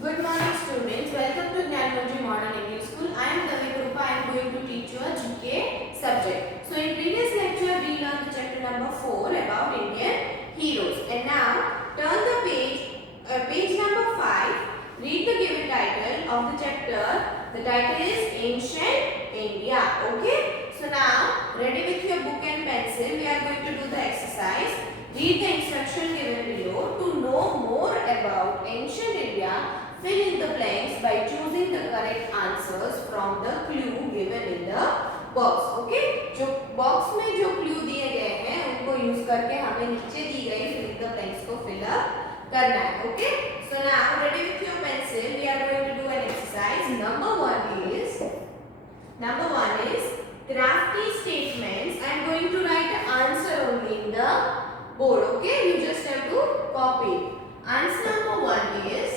Good morning students. Welcome to Gnanmoji Modern English School. I am Kavi Krupa. I am going to teach you a GK subject. So in previous lecture we learned the chapter number 4 about Indian heroes. And now turn the page number 5. Read the given title of the chapter. The title is Ancient India. Okay. So now ready with your book and pencil. We are going to do the exercise. Read the instruction given below. To know more about ancient India, fill in the blanks by choosing the correct answers from the clue given in the box. Okay? जो box में जो clue दिए गए हैं उनको use करके हमें नीचे दी गई फिल इन द ब्लैंक्स को फिल अप करना है. Okay? So now ready with your pencil, we are going to do an exercise. Number one is crafty statements. I am going to write the answer only in the board. Okay, you just have to copy it. Answer number 1 is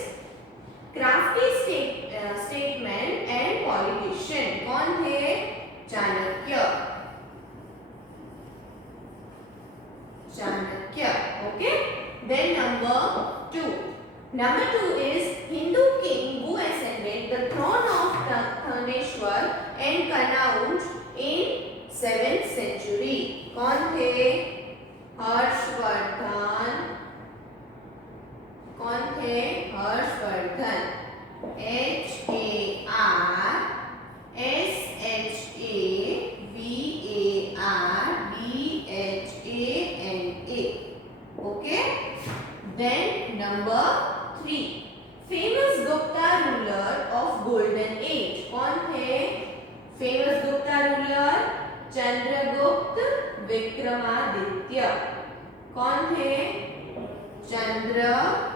crafty statement and politician. कौन थे? Chanakya. Okay. Then number 2 is Hindu king who ascended the throne of Dhaneshwar and Kannauj in 7th century. कौन थे? हर्षवर्धन. कौन थे? Harshvardhan. HARSHAVARDHANA. Okay. Then number 3, famous Gupta ruler of golden age. कौन थे? famous Gupta ruler Chandragupta Vikramaditya. कौन थे? Chandragupta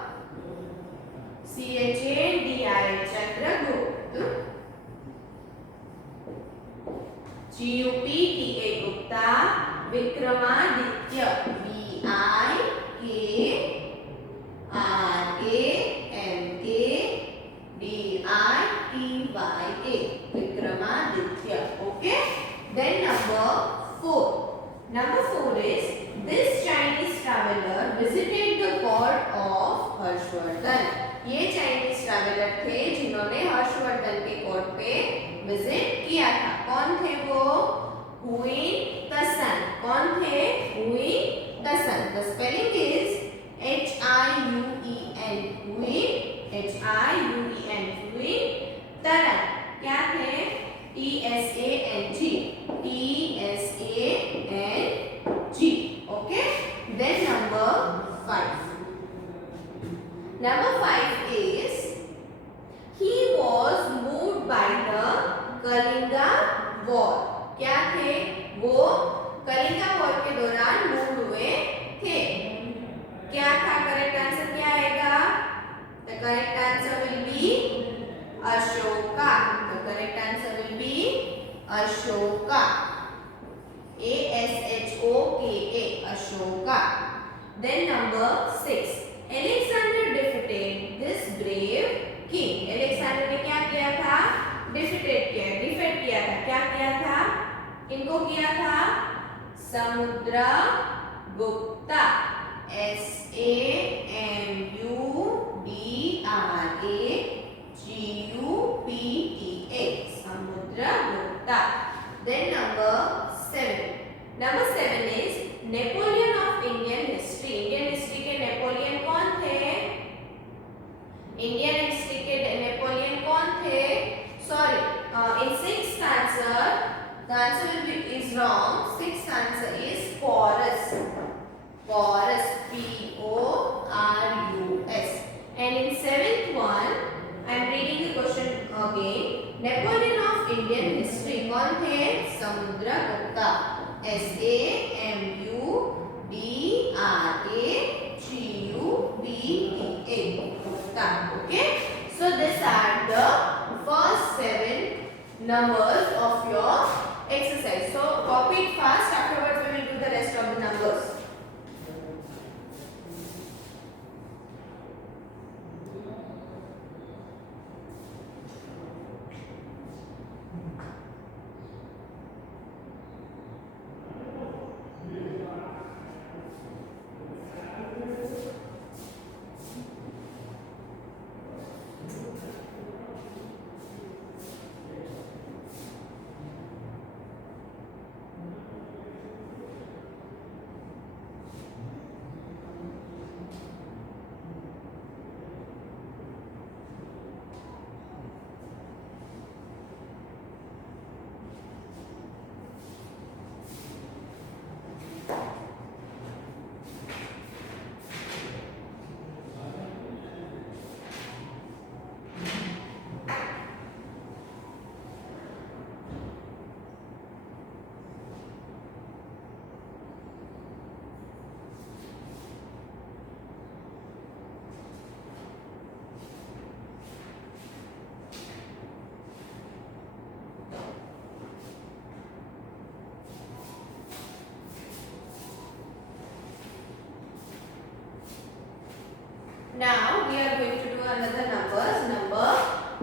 Gupta Vikramaditya VIKRAMADITYA Vikramaditya. Okay. Then number 4 is this Chinese traveler visited the court of Harshvardhan. ये Chinese traveller थे जिन्होंने हर्षवर्धन के कोर्ट पे विजिट किया था. कौन थे वो? हुइन तसन. कौन थे? हुइन तसन. The spelling is HIUEN. HIUEN. हुइन. तरन. क्या थे? TSANG. Okay. Then number 5 is he was moved by the Kalinga war. क्या थे? वो कलिंगा वॉर के दौरान मूव हुए थे. क्या था? करेक्ट आंसर क्या आएगा? The correct answer will be Ashoka. The correct answer will be Ashoka. ASHOKA. Ashoka. Then number 6, Alexander defeated this brave king. Alexander ने क्या किया था? डिफीट किया था. क्या किया था? किनको किया था? Samudragupta. SAMUDRAGUPTA. Samudragupta. Then number 7 is Napoleon of Indian history. Indian history के नेपोलियन कौन थे? Indian history के नेपोलियन कौन थे? Sorry, in 6th answer, the answer is wrong. 6th answer is Porus. Porus. PORUS. And in 7th one, I am reading the question again. Napoleon of Indian history कौन थे? Samudragupta. SAMUDRAGUPTA. Okay. So these are the first 7 numbers of your exercise. So copy it fast. Afterwards we will do the rest of the numbers. Now we are going to do another numbers. Number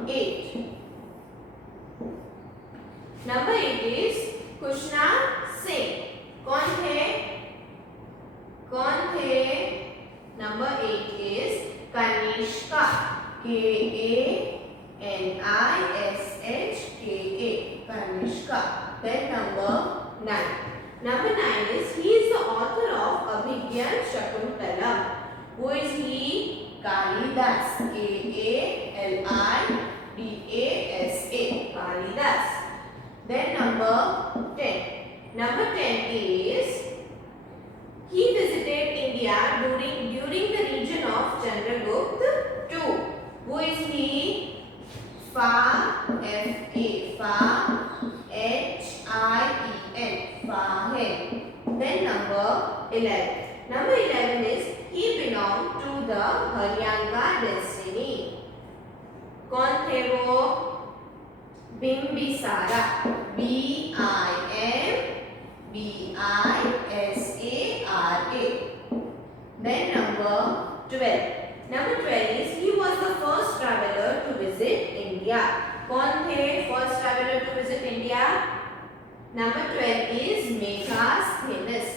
8. Number 8 is Kushna Singh. कौन थे? Number 8 is Kanishka. Kanishka. Kanishka. Then number 9. Number 9 is he is the author of Abhigyan Shakuntalam. Who is he? Kalidas. Kalidas. Kalidas. Then number 10. Number 10 is he visited India during the region of Chandragupta II. Who is he? Fahien. Fahien. Then number 11. Number 11 is he belonged to the Haryanga dynasty. कौन थे वो? बिंबिसारा. Bimbisara. Then number 12. Number 12 is he was the first traveler to visit India. कौन थे first traveler to visit India? Number 12 is Megasthenes.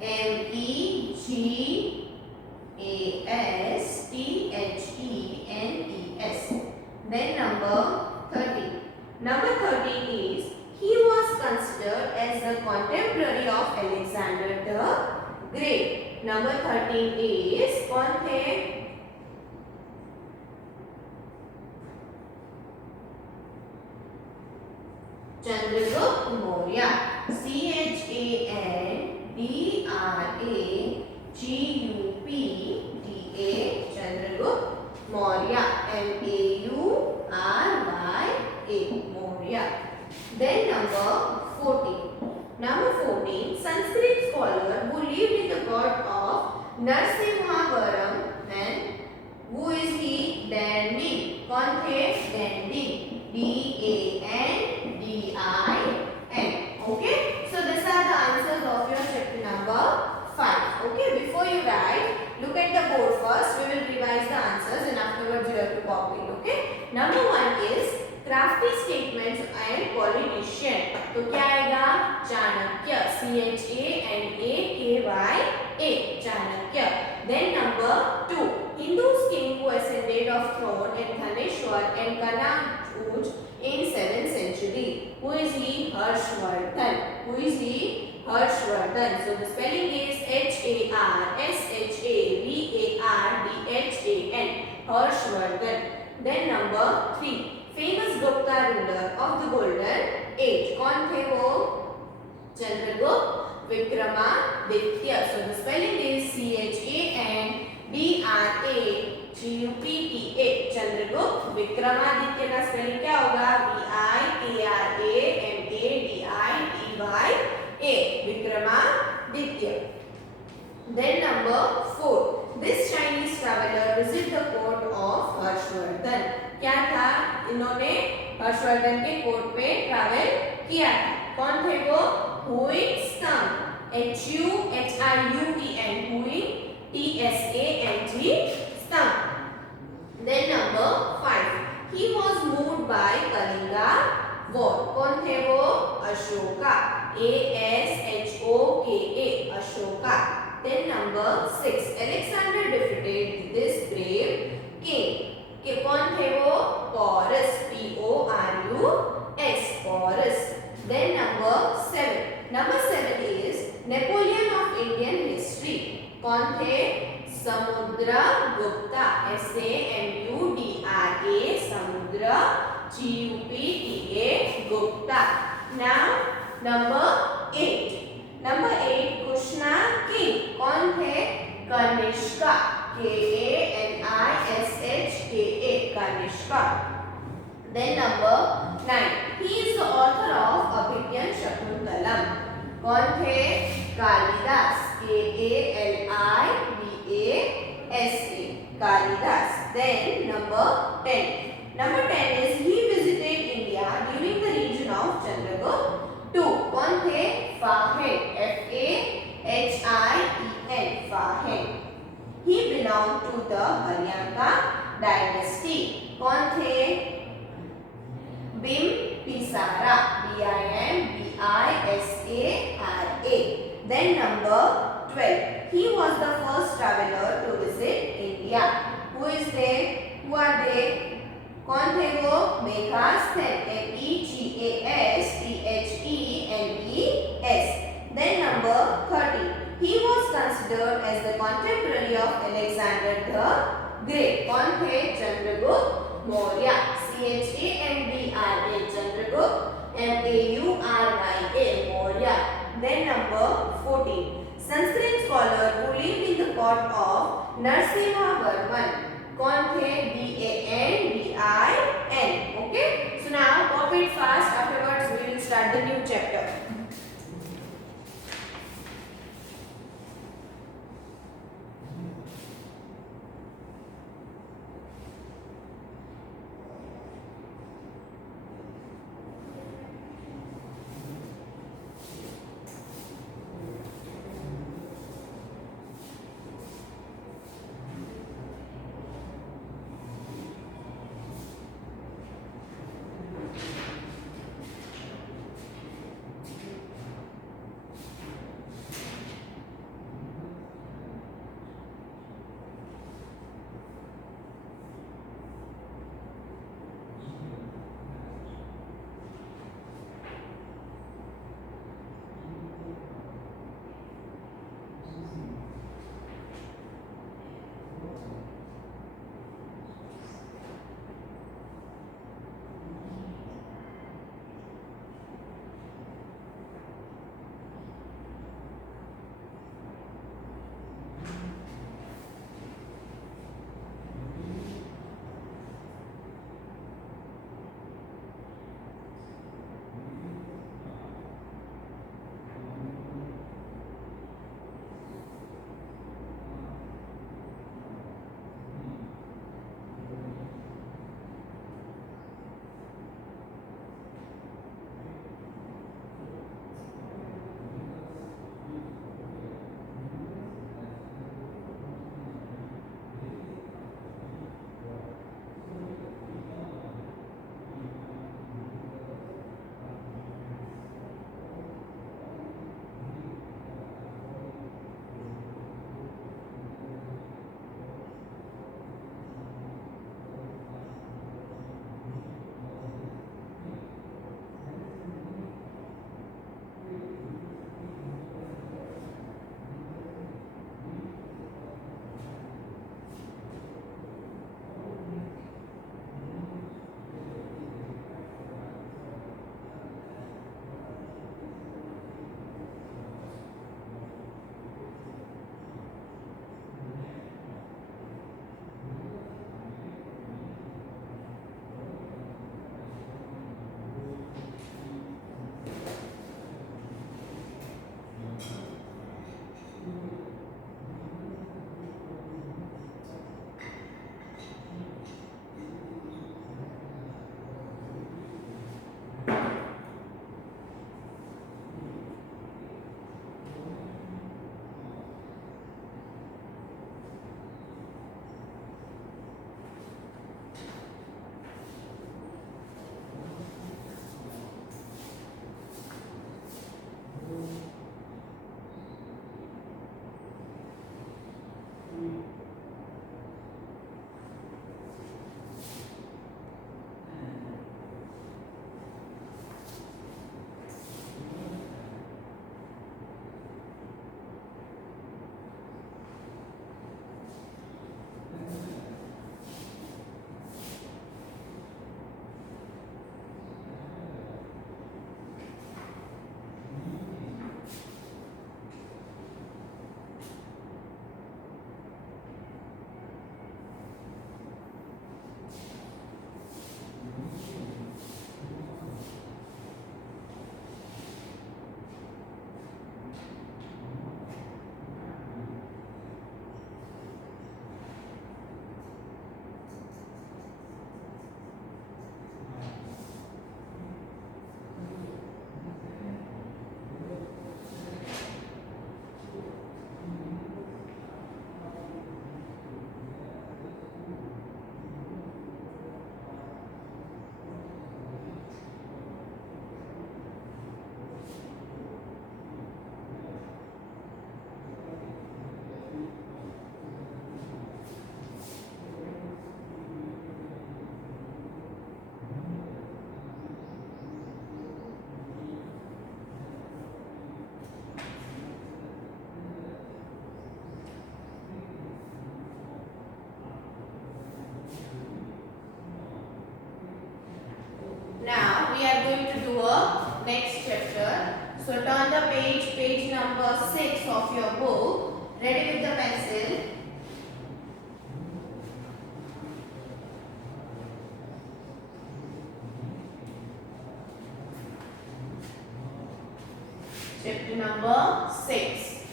Megasthenes. Then number 13. Number 13 is he was considered as the contemporary of Alexander the Great. Number 13 is कौन थे? Chandragupta Maurya. Chandragupta. Chandragupta Maurya. Maurya. Then number 14. Number 14, Sanskrit scholar who lived in the court of Narasimhavaram, and who is he? Dandin. कौन थे? Dandin. Dandin. Okay. So these are the answers of your chapter number 5. Okay. Before you write, look at the board first. We will revise the answers and afterwards you have to copy. Okay. Number 1 is crafty statements and politician. तो क्या आएगा? Chanakya. CHANAKYA. Chanakya. Then number 2, Hindus king who ascended of throne in Dhaneshwar and Kanauj in 7th century. Who is he? Harshvardhan. Who is he? Harshvardhan. So the spelling is HARSHAVARDHAN. Harshvardhan. Then number 3, famous Gupta ruler of the golden age. कौन थे वो? Chandragupta Vikramaditya. So the spelling is CHANDRAGUPTA. Chandragupta Vikramaditya का spelling क्या होगा? VIKRAMADITYA. Vikramaditya. Then number 4, this Chinese traveler visit the court of Harshvardhan. क्या था? इन्होंने हर्षवर्धन के कोर्ट पे ट्रैवल किया था. कौन थे वो? हुइंग Tsang. HUHIUEN. हुइंग TSANG. Tsang. Then number 5, he was moved by Kalinga war. कौन थे वो? Ashoka. ASHOKA. Ashoka. Then number 6, Alexander defeated this brave king. के कौन थे वो? Porus. PORUS. Porus. Then number 7. Number 7 is Napoleon of Indian history. कौन थे? Samudragupta. SAMUDRA. Samudra. GUPTA. Gupta. Now number 8. Number 8, Kushna king. कौन थे? Kanishka. KANISHKA. Kanishka. Then number 9, he is the author of Abhigyan Shakuntalam. कौन थे? Kalidas. KALIDAS. Kalidas. Then number 10. Number 10 is he visited India during the region of Chandragupta II. कौन थे? Fahien. FAHIEN. Fahien. He belonged to the Haryana dynasty. कौन थे? Bimbisara, Bimbisara. Then number 12. He was the first traveler to visit India. Who is they? Who are they? कौन थे वो? Megasthenes, Megasthenes. Then number 13. He was considered as the contemporary of Alexander the Great. कौन थे? Chandragupta Maurya, Chandra, Chandragupta, Maurya, Maurya. Then number 14. Sanskrit scholar who lived in the court of Narasimha Varman. कौन थे? Bandin. Okay. So now copy it fast. Afterwards we will start the new chapter. next chapter. So turn the page number 6 of your book. Ready with the pencil. Chapter number 6.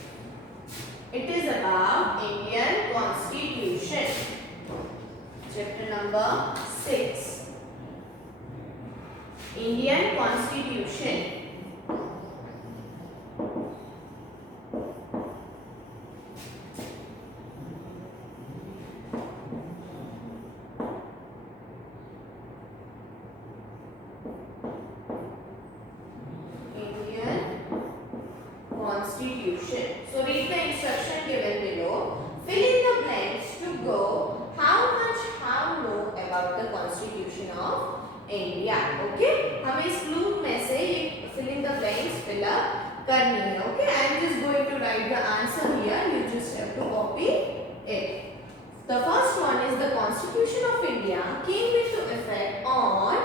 It is about Indian Constitution. Chapter number 6. Indian Constitution. Constitution. So read the instruction given below. Fill in the blanks to go how much how know about the Constitution of India. Okay? हमें इस loop में से ये fill in the blanks fill up करनी है. Okay? I am just going to write the answer here. You just have to copy it. The first one is the Constitution of India came into effect on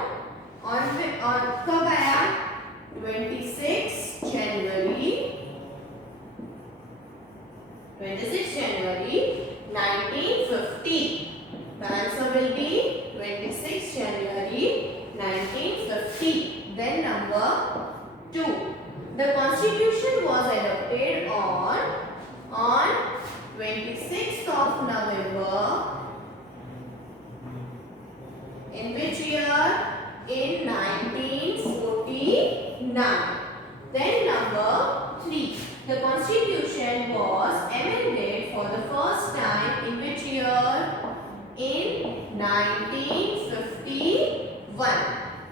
कब आया? 26 January 1950. The answer will be 26 January 1950. Then number 2. The Constitution was adopted on 26th of November. In which year? In 1949. Then number 3. The Constitution was amended for the first time in which year? In 1951.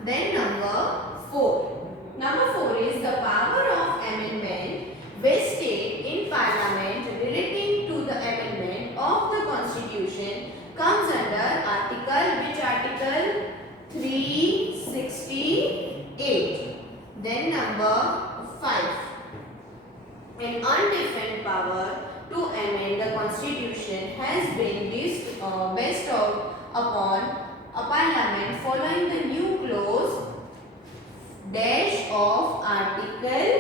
Then number 4. Number 4 is the power of amendment vested in Parliament relating to the amendment of the Constitution comes under article, which article? 368. Then number 5. An undefined power to amend the Constitution has been bestowed upon a Parliament following the new clause dash of Article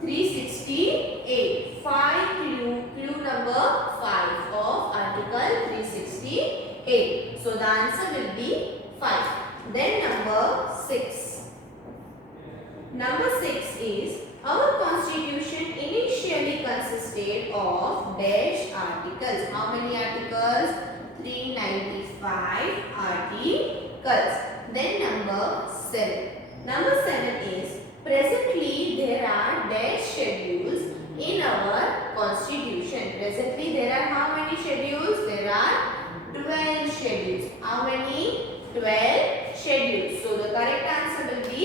368. Clue number 5 of Article 368. So the answer will be 5. Then number 6. Number 6 is our Constitution initially consisted of dash articles. How many articles? 395 articles. Then number 7. Number 7 is presently there are dash schedules in our Constitution. Presently there are how many schedules? There are 12 schedules. How many? 12 schedules. So the correct answer will be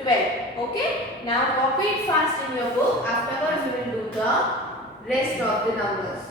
12. Okay? Now copy it fast in your book. Afterwards you will do the rest of the numbers.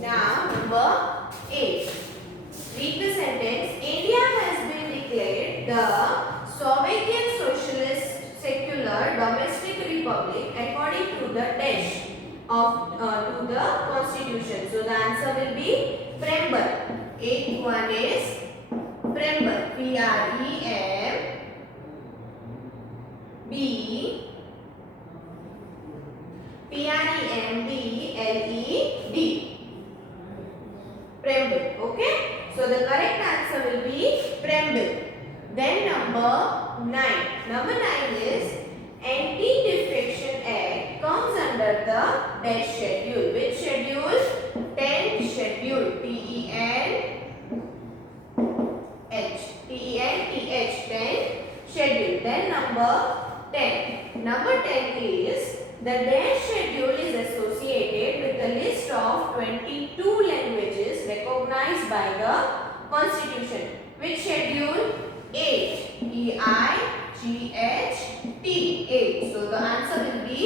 Now number 8. Read the sentence. India has been declared the Soviet Socialist Secular Domestic Republic according to the dash of to the Constitution. So the answer will be preamble. 8th one is preamble. Preamble. Preamble. Okay. So the correct answer will be preamble. Then number 9. Number 9 is Anti-Defection Act comes under the dash schedule. Which schedule? 10th schedule. T-E-N-T-H, 10th schedule. Then number 10. Number 10 is the dash schedule is associated with the list of 22 languages recognized by the Constitution. Which schedule? 8. E-I-G-H-T, 8. So the answer will be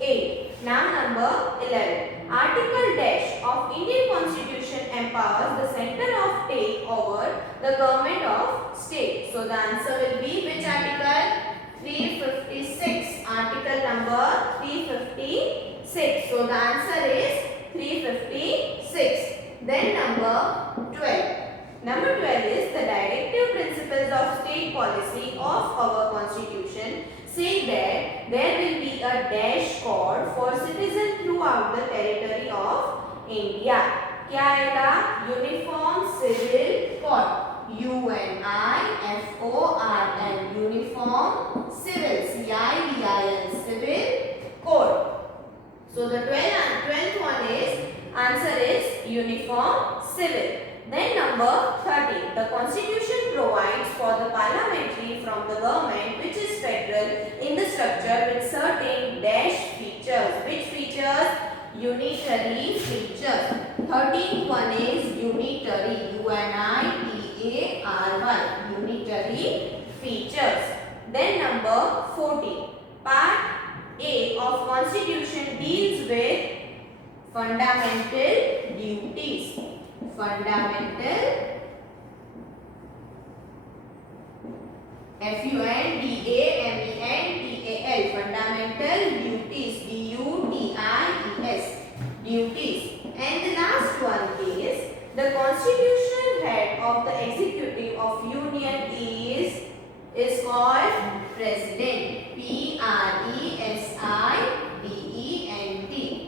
8. Now number 11. Article dash of Indian Constitution empowers the center of take over the government of state. So the answer will be which article? 356. Article number 356. So the answer is 356. Then number 12. Number 12 is the directive principles of state policy of our constitution say that there will be a dash code for citizens throughout the territory of India. क्या आएगा? Uniform civil code. UNIFORM, uniform civil, CIVIL, civil code. So the 12th one is answer is uniform civil. Then number 13. The constitution provides for the parliamentary from the government which is federal in the structure with certain dash features. Which features? Unitary features. 13th one is unitary. UNITARY. Unitary features. Then number 14. Part A of constitution deals with fundamental duties. Fundamental FUNDAMENTAL, fundamental duties, DUTIES, duties. And the last one is the constitutional head of the executive of union is called president. PRESIDENT.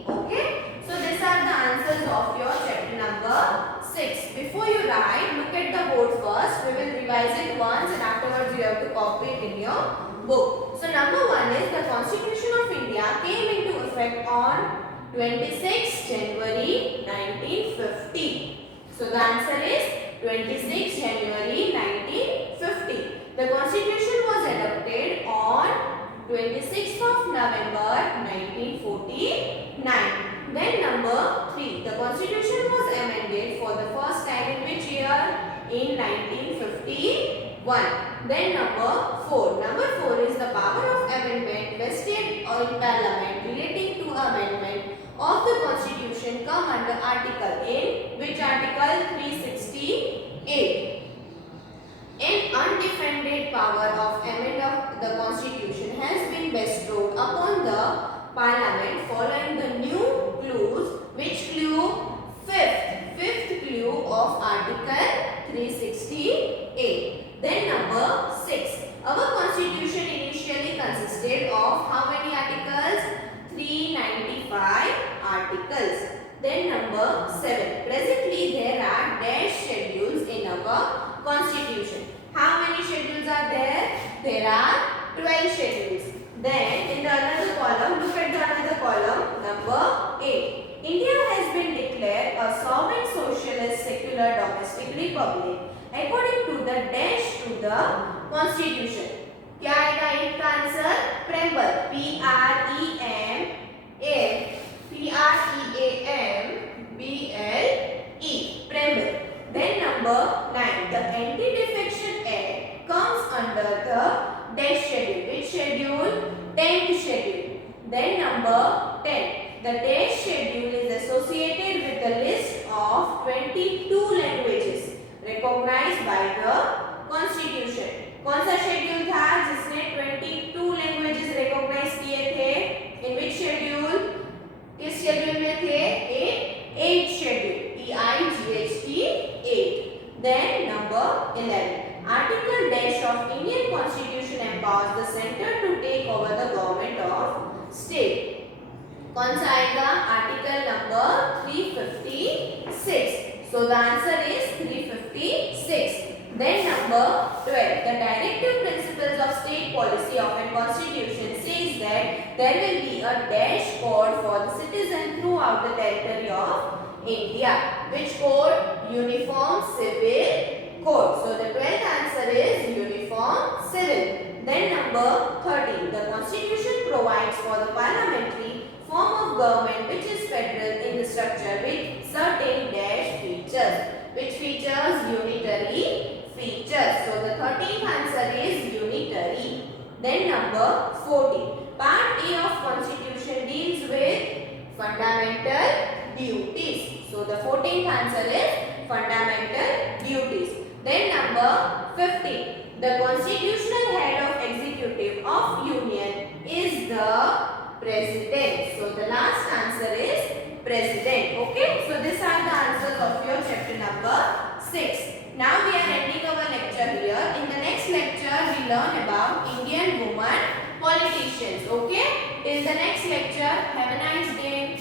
Okay, so these are the answers of your chapter number 6. Before you write, look at the board first. We will revise it once and afterwards you have to copy it in your book. So number 1 is the Constitution of India came into effect on 26 January 1950. So the answer is 26 January 1950. The Constitution was adopted on 26th of November 1949. Then number 3. The Constitution was amended for the first time in which year? In 1951. Then number 4. Number 4 is the power of amendment vested in Parliament relating to amendment of the Constitution come under article in which article? 368. An undefended power of amendment of the Constitution has been bestowed upon the Parliament following the new clues. Which clue? Fifth clue of article 368. Then number 6. Our Constitution initially consisted of how many articles? 395 articles. Then number 7. Presently there are dash schedules in our Constitution. How many schedules are there? There are 12 schedules. Then in the another column, look at the another column, number 8. India has been declared a sovereign socialist secular domestic republic according to the dash to the Constitution. क्या आएगा 8 का answer? Preamble. Preamble. Preamble. Then number 9. The Anti-Defection Act comes under the dash schedule. Which schedule? 10th schedule. Then number 10. The dash schedule is associated with the list of 22 languages recognized by the Constitution. कौन सा schedule था जिसने 22 languages recognise किए थे? इन विच schedule? किस schedule में थे? 8 schedule. EIGHT 8. Then number 11. Article dash of Indian Constitution empowers the center to take over the government of state. कौन सा आएगा? Article number 356. So the answer is 356. Then number 12. The directive principles of state policy of a constitution says that that there will be a dash code for the citizen throughout the territory of India. Which code? Uniform Civil Code. So the 12th answer is Uniform Civil. Then number 13. The Constitution provides for the parliamentary form of government which is federal in the structure with certain dash features. Which features? Unitary features. So the 13th answer is unitary. Then number 14. Part A of Constitution deals with fundamental duties. So the 14th answer is fundamental duties. Then number 15. The constitutional head of executive of union is the president. So the last answer is president. Okay. So these are the answers of your chapter number 6. Now we are ending our lecture here. In the next lecture we learn about Indian women politicians. Okay. Till the next lecture. Have a nice day.